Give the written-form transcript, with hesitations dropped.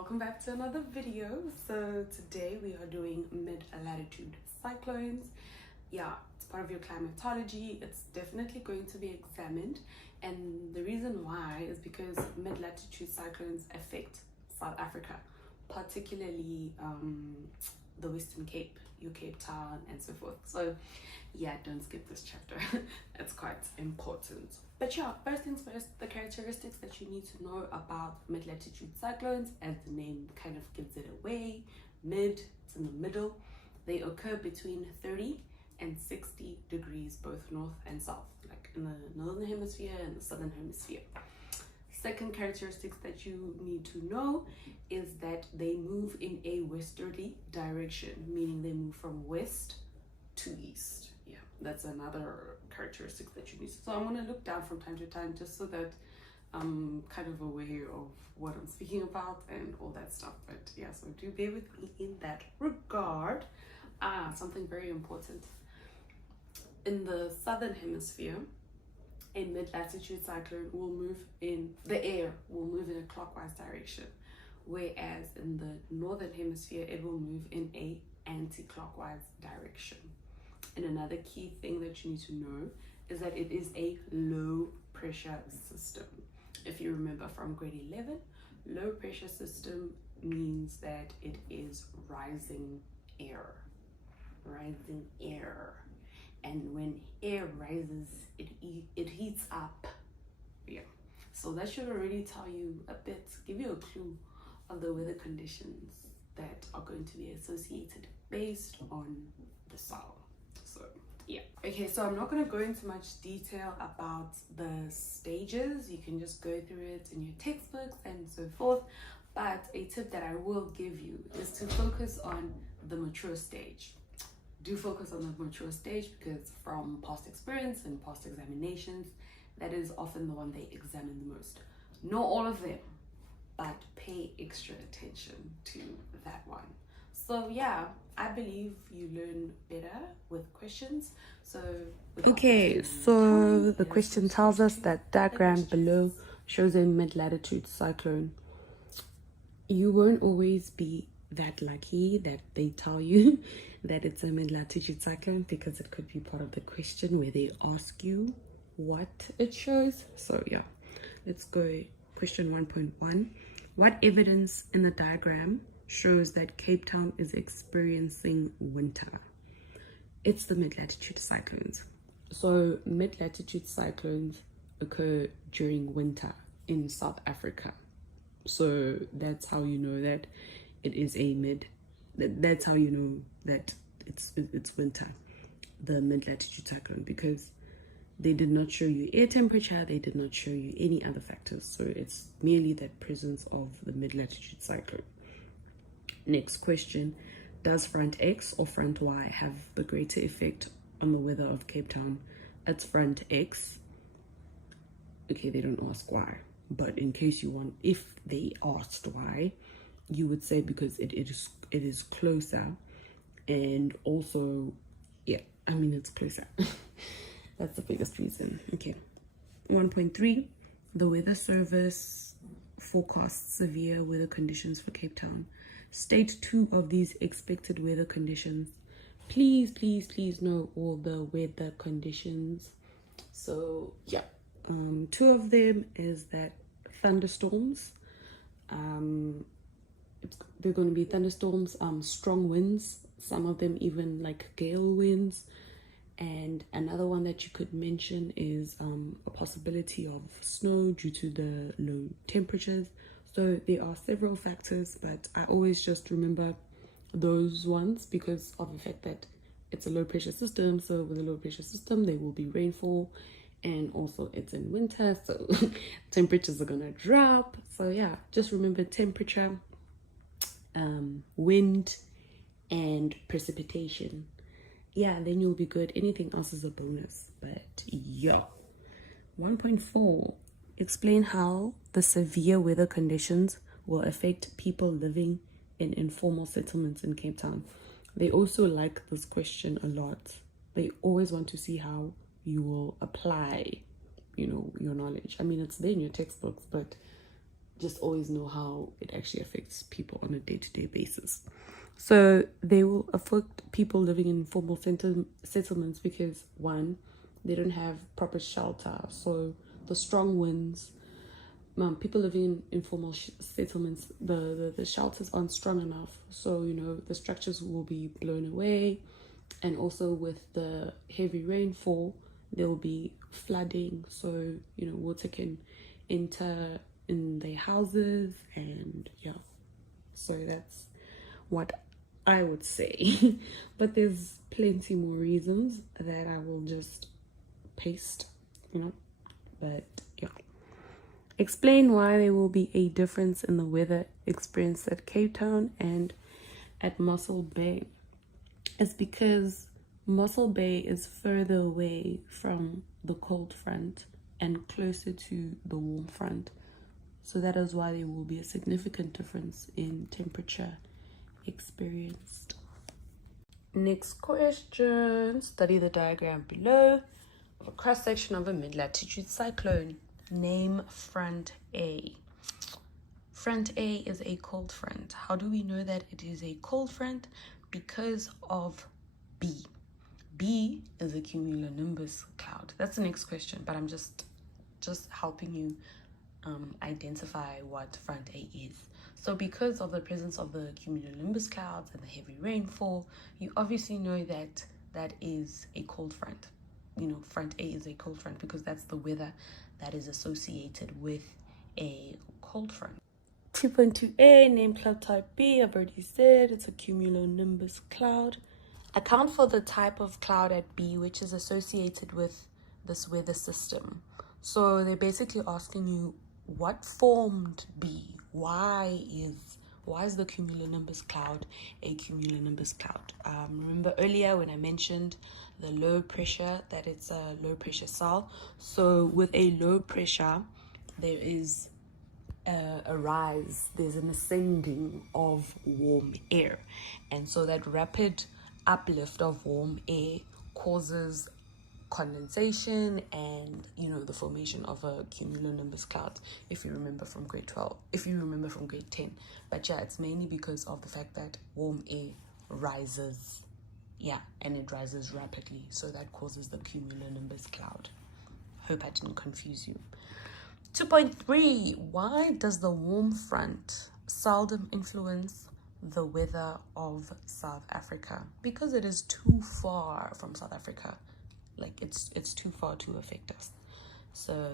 welcome back to another video. So today we are doing mid-latitude cyclones. Yeah, it's part of your climatology. It's definitely going to be examined, and the reason why is because mid-latitude cyclones affect South Africa, particularly the Western Cape, your Cape Town and so forth. So yeah, don't skip this chapter. It's quite important. But yeah, first things first, the characteristics that you need to know about mid-latitude cyclones, as the name kind of gives it away. Mid, it's in the middle. They occur between 30 and 60 degrees, both north and south, like in the northern hemisphere and the southern hemisphere. Second characteristics that you need to know is that they move in a westerly direction, meaning they move from west to east. Yeah, that's another characteristic that you need. So I'm going to look down from time to time just so that I'm kind of aware of what I'm speaking about and all that stuff. But yeah, so do bear with me in that regard. Something very important. In the southern hemisphere, a mid-latitude cyclone will move in the air, will move in a clockwise direction, whereas in the northern hemisphere it will move in a anti-clockwise direction. And another key thing that you need to know is that it is a low pressure system. If you remember from grade 11, low pressure system means that it is rising air. And when air rises, it heats up. Yeah, so that should already tell you a bit, give you a clue of the weather conditions that are going to be associated based on the soil. So yeah, okay, so I'm not going to go into much detail about the stages. You can just go through it in your textbooks and so forth, but a tip that I will give you is to focus on the mature stage. Do focus on the mature stage, because from past experience and past examinations, that is often the one they examine the most. Not all of them, but pay extra attention to that one. So yeah, I believe you learn better with questions. So okay, so the question tells us that diagram below shows a mid-latitude cyclone. You won't always be that lucky that they tell you that it's a mid-latitude cyclone, because it could be part of the question where they ask you what it shows. So yeah, let's go question 1.1. What evidence in the diagram shows that Cape Town is experiencing winter? It's the mid-latitude cyclones. So mid-latitude cyclones occur during winter in South Africa. So that's how you know that it is a that's how you know that it's winter, the mid-latitude cyclone, because they did not show you air temperature, they did not show you any other factors. So it's merely that presence of the mid-latitude cyclone. Next question, does front X or front Y have the greater effect on the weather of Cape Town? It's front X. Okay, they don't ask why, but in case you want, if they asked why, you would say because it is closer, and also, yeah, I mean, it's closer. That's the biggest reason. Okay, 1.3, the weather service forecasts severe weather conditions for Cape Town. State 2 of these expected weather conditions. Please know all the weather conditions. So yeah, 2 of them is that thunderstorms. They're going to be thunderstorms, strong winds, some of them even like gale winds. And another one that you could mention is a possibility of snow due to the low temperatures. So there are several factors, but I always just remember those ones because of the fact that it's a low pressure system. So with a low pressure system, there will be rainfall, and also it's in winter, so temperatures are gonna drop. So yeah, just remember temperature, wind, and precipitation. Yeah, then you'll be good. Anything else is a bonus. But yeah, 1.4, explain how the severe weather conditions will affect people living in informal settlements in Cape Town. They also like this question a lot. They always want to see how you will apply, your knowledge. I mean, it's there in your textbooks, but just always know how it actually affects people on a day-to-day basis. So they will affect people living in informal settlements because, one, they don't have proper shelter. So the strong winds, people living in informal settlements, the shelters aren't strong enough. So, the structures will be blown away. And also with the heavy rainfall, there will be flooding. So, water can enter in their houses, and so that's what I would say. But there's plenty more reasons that I will just paste, but explain why there will be a difference in the weather experienced at Cape Town and at Mossel Bay. It's because Mossel Bay is further away from the cold front and closer to the warm front. So that is why there will be a significant difference in temperature experienced. Next question. Study the diagram below of a cross-section of a mid-latitude cyclone. Name front A. Front A is a cold front. How do we know that it is a cold front? Because of B. B is a cumulonimbus cloud. That's the next question, but I'm just helping you identify what front A is. So because of the presence of the cumulonimbus clouds and the heavy rainfall, you obviously know that that is a cold front. Front A is a cold front because that's the weather that is associated with a cold front. 2.2a, name cloud type B. I've already said it's a cumulonimbus cloud. Account for the type of cloud at B which is associated with this weather system. So they're basically asking you what formed B. Why is the cumulonimbus cloud a cumulonimbus cloud? Remember earlier when I mentioned the low pressure, that it's a low pressure cell. So with a low pressure, there is a rise, there's an ascending of warm air, and so that rapid uplift of warm air causes condensation and the formation of a cumulonimbus cloud, if you remember from grade 12, if you remember from grade 10. But it's mainly because of the fact that warm air rises, and it rises rapidly, so that causes the cumulonimbus cloud. Hope I didn't confuse you. 2.3, why does the warm front seldom influence the weather of South Africa? Because it is too far from South Africa. Like it's too far to affect us. So